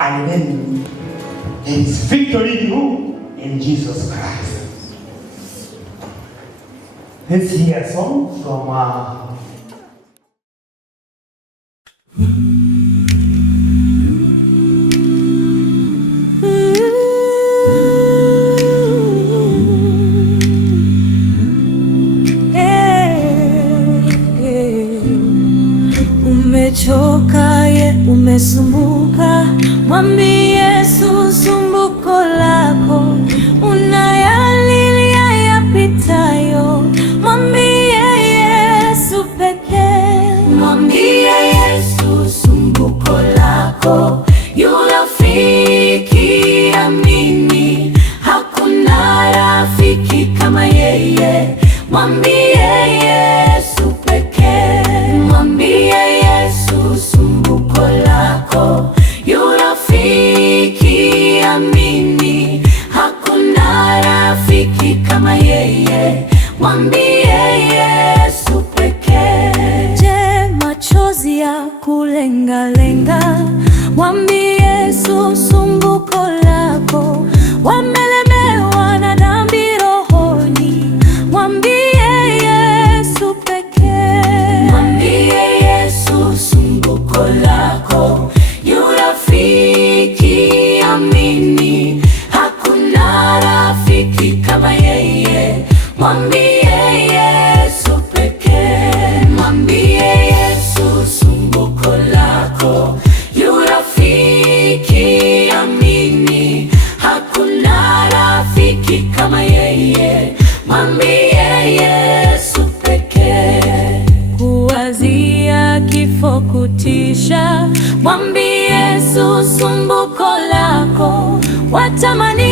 and then there is victory in who? In Jesus Christ. Let's hear a song from Umechoka ye, umesumbuka, mwambie Yesu sumbuko lako. Unayalilia yapitayo, mwambie Yesu pekee. Mwambie Yesu sumbuko lako, yu rafiki amini, hakuna rafiki kama yeye. Mwambie Yesu pekee. Mwambie Yesu sumbuko lako, yu rafiki amini, hakuna rafiki kama yeye. Mwambie Yesu pekee. Je, machozi ya kulengalenga, mwambie Yesu sumbuko lako. Wamelemewa na dhambi rohoni, mwambie Yesu pekee. Mwambie Yesu sumbuko lako, yu rafiki amini, hakuna rafiki kama yeye. Mwambie Yesu pekee. Mwambie Yesu sumbuko lako, yu rafiki amini, hakuna rafiki kama yeye. Mwambie Yesu pekee. Kuwazia kifo kutisha, mwambie Yesu sumbuko lako. Watamani